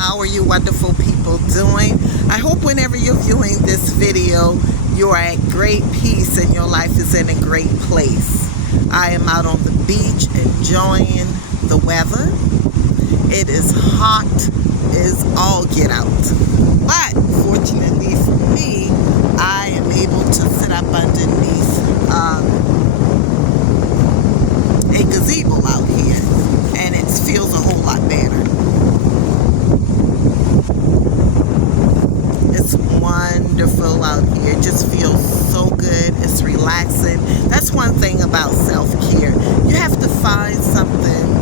How are you wonderful people doing? I hope whenever you're viewing this video, you're at great peace and your life is in a great place. I am out on the beach enjoying the weather. It is hot as all get out. But fortunately for me, I am able to sit up underneath a gazebo out here, and it feels a whole lot better. It's wonderful out here. It just feels so good. It's relaxing. That's one thing about self-care. You have to find something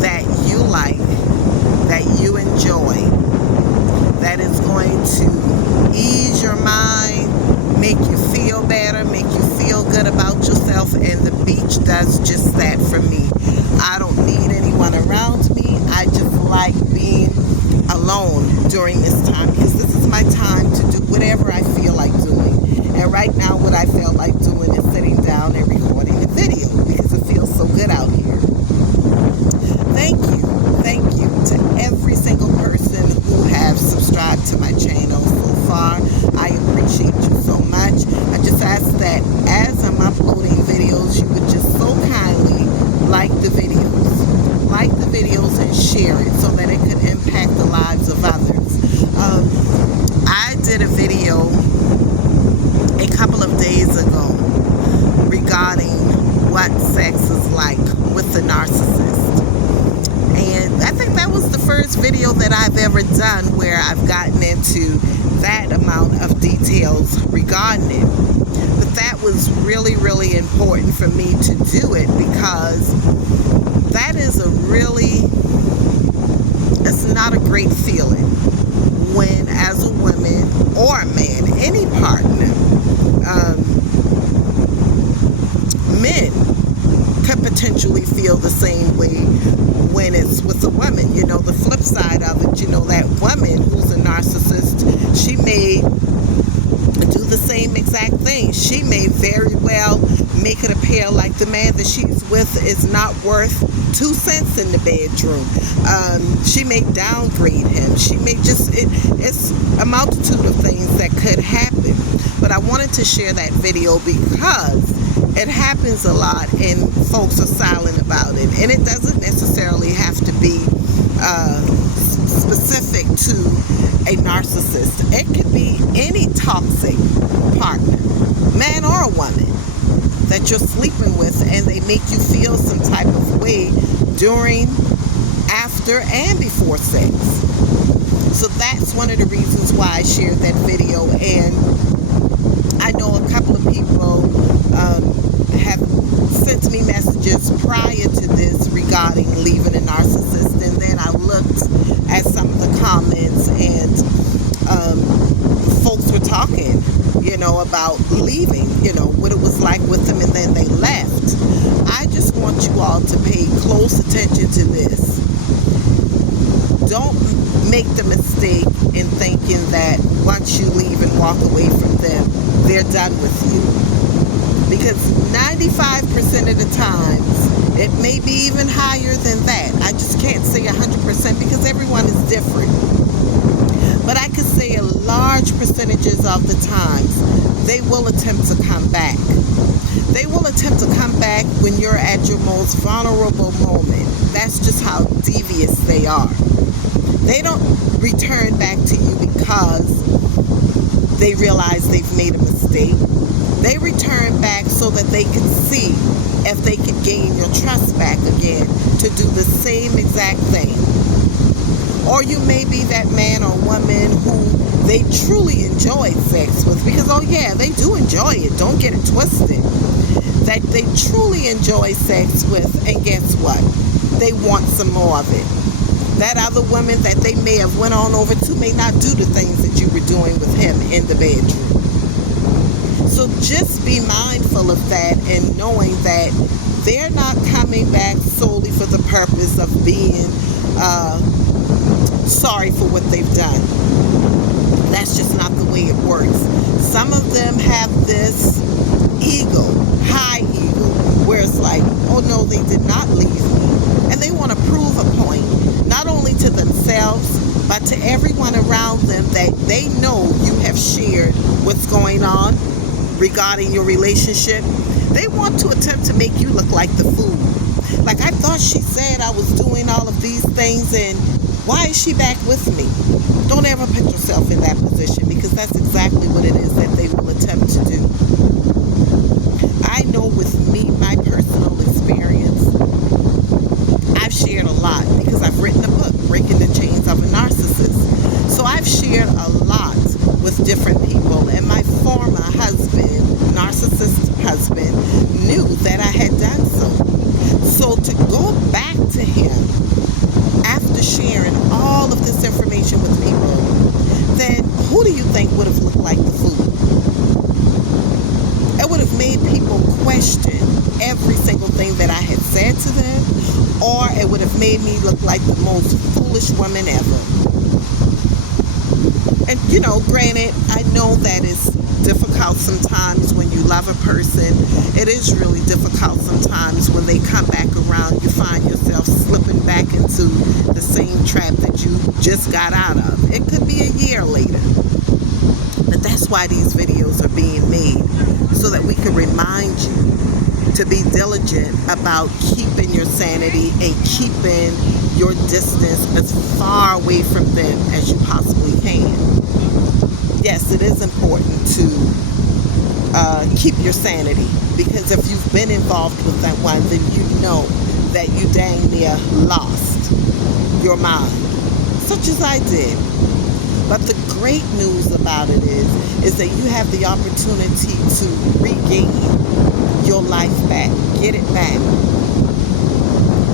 that you like, that you enjoy, that is going to ease your mind, make you feel better, make you feel good about yourself, and the beach does just that for me. I don't need anyone around me. I just like being alone during this time, because this is my time to do whatever I feel like doing. And right now what I feel like doing is sitting down and recording a video, because it feels so good out here. Thank you to every single person who have subscribed to my channel so far. I appreciate you so much. I just ask that as I'm uploading videos, you would just so kindly like the videos and share it so that it could impact the lives of others. I did a video a couple of days ago regarding what sex is like with the narcissist. And I think that was the first video that I've ever done where I've gotten into that amount of details regarding it. But that was really, really important for me to do it, because that is it's not a great feeling when, as a woman or a man, any partner, men could potentially feel the same way when it's with a woman. You know, the flip side of it, you know, that woman who's a narcissist, she may do the same exact thing. She may very well make it appear like the man that she's with is not worth 2 cents in the bedroom. She may downgrade him. She may just, it's a multitude of things that could happen. But I wanted to share that video because it happens a lot and folks are silent about it. And it doesn't necessarily have to be specific to a narcissist. It could be any toxic partner, man or a woman, that you're sleeping with, and they make you feel some type of way during, after, and before sex. So that's one of the reasons why I shared that video. And I know a couple of people have sent me messages prior to this regarding leaving a narcissist, and then I looked at some of the comments, and folks were talking, you know, about leaving, you know, what it was like with them, and then they left. I just want you all to pay close attention to this. Don't make the mistake in thinking that once you leave and walk away from them, they're done with you. Because 95% of the times, it may be even higher than that. I just can't say 100% because everyone is different. But I could say a large percentages of the times, they will attempt to come back. They will attempt to come back when you're at your most vulnerable moment. That's just how devious they are. They don't return back to you because they realize they've made a mistake. They return back so that they can see if they can gain your trust back again to do the same exact thing. Or you may be that man or woman who they truly enjoy sex with, because, oh yeah, they do enjoy it. Don't get it twisted. That they truly enjoy sex with, and guess what? They want some more of it. That other woman that they may have went on over to may not do the things that you were doing with him in the bedroom. So just be mindful of that, and knowing that they're not coming back solely for the purpose of being sorry for what they've done. That's just not the way it works. Some of them have this ego, high ego, where it's like, oh no, they did not leave me. And they want to prove a point, not only to themselves, but to everyone around them that they know you have shared what's going on regarding your relationship, they want to attempt to make you look like the fool. Like, I thought she said I was doing all of these things, and why is she back with me? Don't ever put yourself in that position, because that's exactly what it is that they will attempt to do. I know with me, my personal experience, I've shared a lot because I've written a book, Breaking the Chains of a Narcissist. So I've shared a lot with different people, and my former husband, narcissist husband, knew that I had done so. So to go back to him after sharing all of this information with people, then who do you think would have looked like the fool? It would have made people question every single thing that I had said to them, or it would have made me look like the most foolish woman ever. And, granted, I know that it's difficult sometimes when you love a person. It is really difficult sometimes when they come back around. You find yourself slipping back into the same trap that you just got out of. It could be a year later. But that's why these videos are being made, so that we can remind you to be diligent about keeping your sanity and keeping your distance as far away from them as you possibly can. Yes, it is important to keep your sanity, because if you've been involved with that one, then you know that you dang near lost your mind, such as I did. But the great news about it is that you have the opportunity to regain your life back, get it back.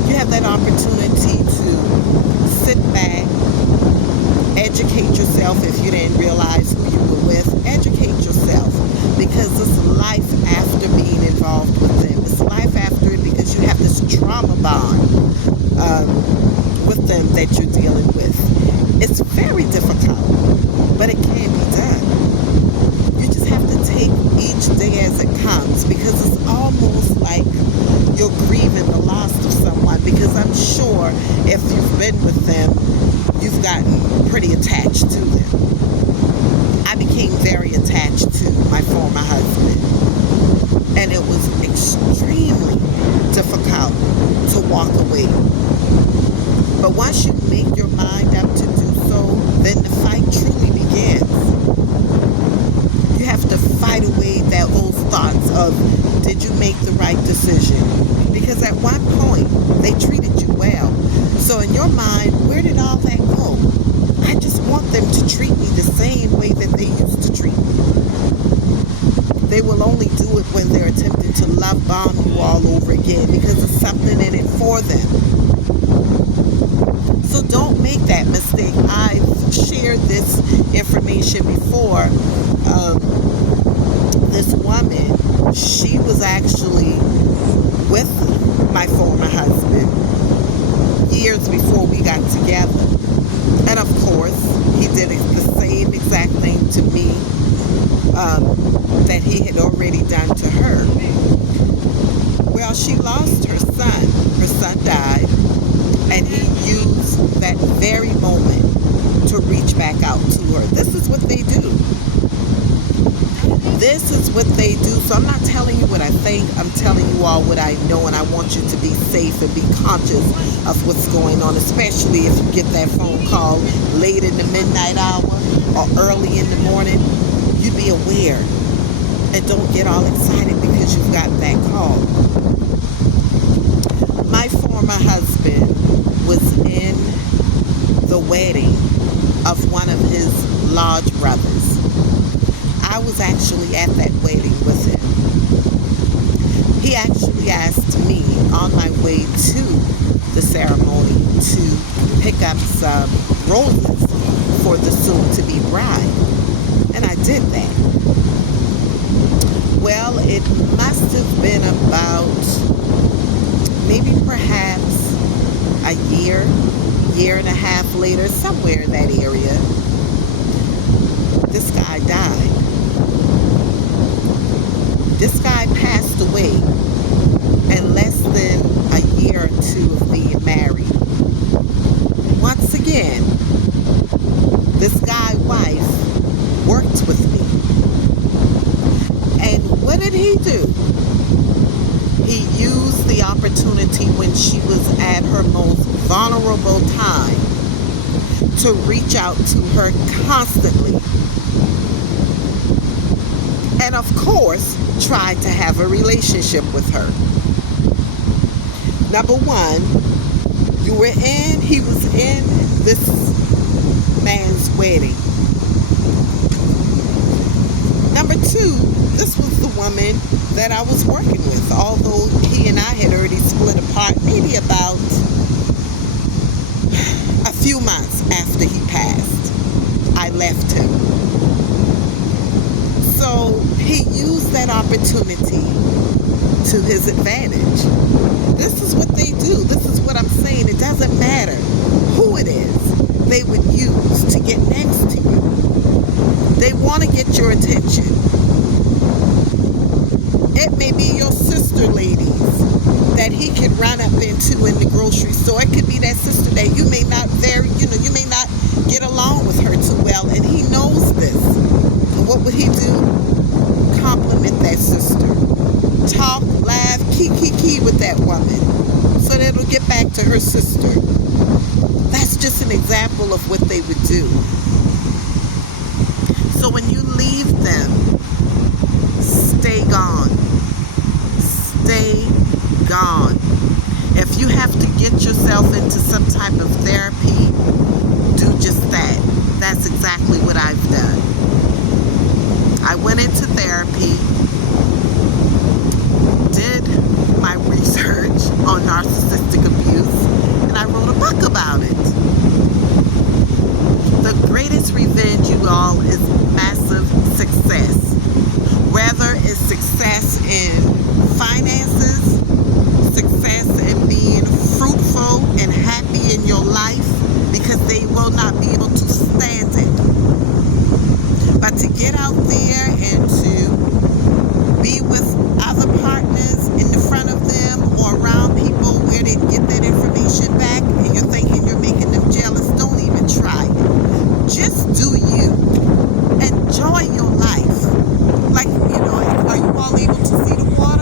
You have that opportunity to sit back, educate yourself if you didn't realize who you were with. Educate yourself, because it's life after being involved with them. It's life after it, because you have this trauma bond with them that you're dealing with. It's very difficult, but it can be done. You just have to take each day as it comes, because it's almost like you're grieving the loss of someone, because I'm sure if you've been with them, you've gotten pretty attached to them. I became very attached to my former husband, and it was extremely difficult to walk away. But once you make your mind up to do so, then the fight truly begins. You have to fight away those thoughts of, did you make the right decision? Because at one point, they treated you well. So in your mind, where did all that go? I just want them to treat me the same way that they used to treat me. They will only do it when they're attempting to love bomb you all over again, because there's something in it for them. So don't make that mistake. I've shared this information before. This woman, she was actually with my former husband years before we got together. And of course, he did the same exact thing to me that he had already done to her. Well, she lost her son. Her son died. And he used that very moment to reach back out to her. This is what they do. This is what they do. So I'm not telling you what I think. I'm telling you all what I know, and I want you to be safe and be conscious of what's going on, especially if you get that phone call late in the midnight hour or early in the morning. You be aware and don't get all excited because you've got that call. My former husband was in the wedding of one of his large brothers. I was actually at that wedding with him. He actually asked me on my way to the ceremony to pick up some roses for the soon-to-be bride. And I did that. Well, it must have been about maybe perhaps a year and a half later, somewhere in that area, this guy died. This guy passed away in less than a year or two of being married. Once again, what did he do? He used the opportunity when she was at her most vulnerable time to reach out to her constantly. And of course, tried to have a relationship with her. Number one, he was in this man's wedding. Number two, this was the woman that I was working with, although he and I had already split apart maybe about a few months after he passed. I left him. So he used that opportunity to his advantage. This is what they do. This is what I'm saying. It doesn't matter who it is they would use to get next to you. They want to get your attention. It may be your sister, ladies, that he can run up into in the grocery store. It could be that sister that you may not get along with her too well, and he knows this. And what would he do? Compliment that sister. Talk, laugh, key with that woman, so that it'll get back to her sister. That's just an example of what they would do. So when you leave them, stay gone. Stay gone. If you have to get yourself into some type of therapy, do just that. That's exactly what I've done. I went into therapy, did my research on narcissistic abuse, and I wrote a book about it. The greatest revenge, you all, is massive success. Whether it's success in finances, success in being fruitful and happy in your life, because they will not be able to stand it. But to get out there and to be with other partners in the front of them or around people where they get that information back and you're thinking you're making them jealous, don't even try it. Just do you. Enjoy your life. Like, are you all able to see the water?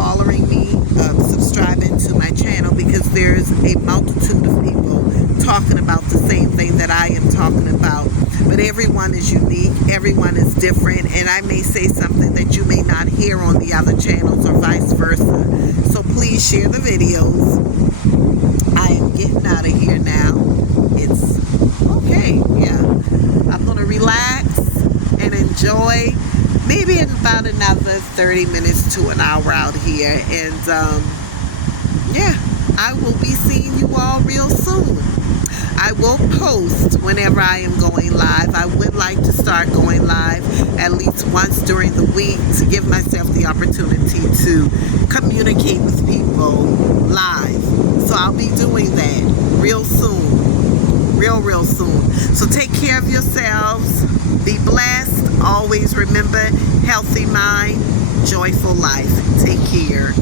following me, subscribing to my channel, because there's a multitude of people talking about the same thing that I am talking about. But everyone is unique, everyone is different, and I may say something that you may not hear on the other channels or vice versa. So please share the videos. I am getting out of here now. It's okay, yeah. I'm going to relax and enjoy. Maybe in about another 30 minutes to an hour out here. And yeah, I will be seeing you all real soon. I will post whenever I am going live. I would like to start going live at least once during the week to give myself the opportunity to communicate with people live. So I'll be doing that real soon. Real soon. So take care of yourselves. Be blessed. Always remember, healthy mind, joyful life. Take care.